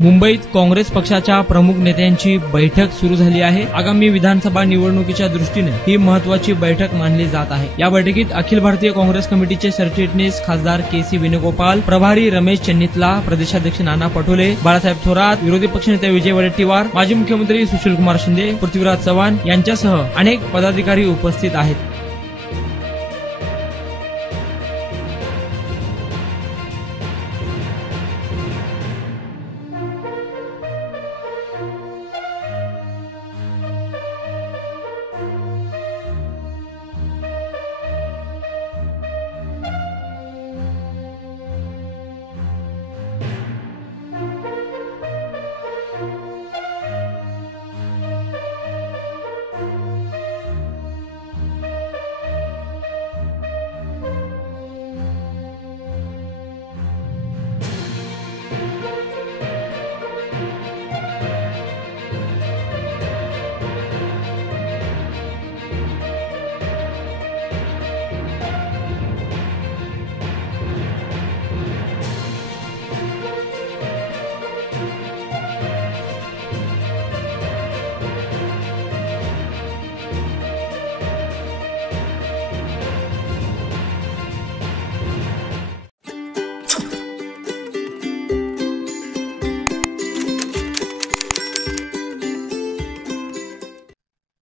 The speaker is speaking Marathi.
मुंबईत काँग्रेस पक्षाच्या प्रमुख नेत्यांची बैठक सुरू झाली आहे. आगामी विधानसभा निवडणुकीच्या दृष्टीने ही महत्वाची बैठक मानली जात आहे. या बैठकीत अखिल भारतीय काँग्रेस कमिटीचे सरचिटणीस खासदार के.सी. वेणुगोपाल, प्रभारी रमेश चन्नीतला, प्रदेशाध्यक्ष नाना पटोले, बाळासाहेब थोरात, विरोधी पक्षनेते विजय वडेट्टीवार, माजी मुख्यमंत्री सुशीलकुमार शिंदे, पृथ्वीराज चव्हाण यांच्यासह अनेक पदाधिकारी उपस्थित आहेत.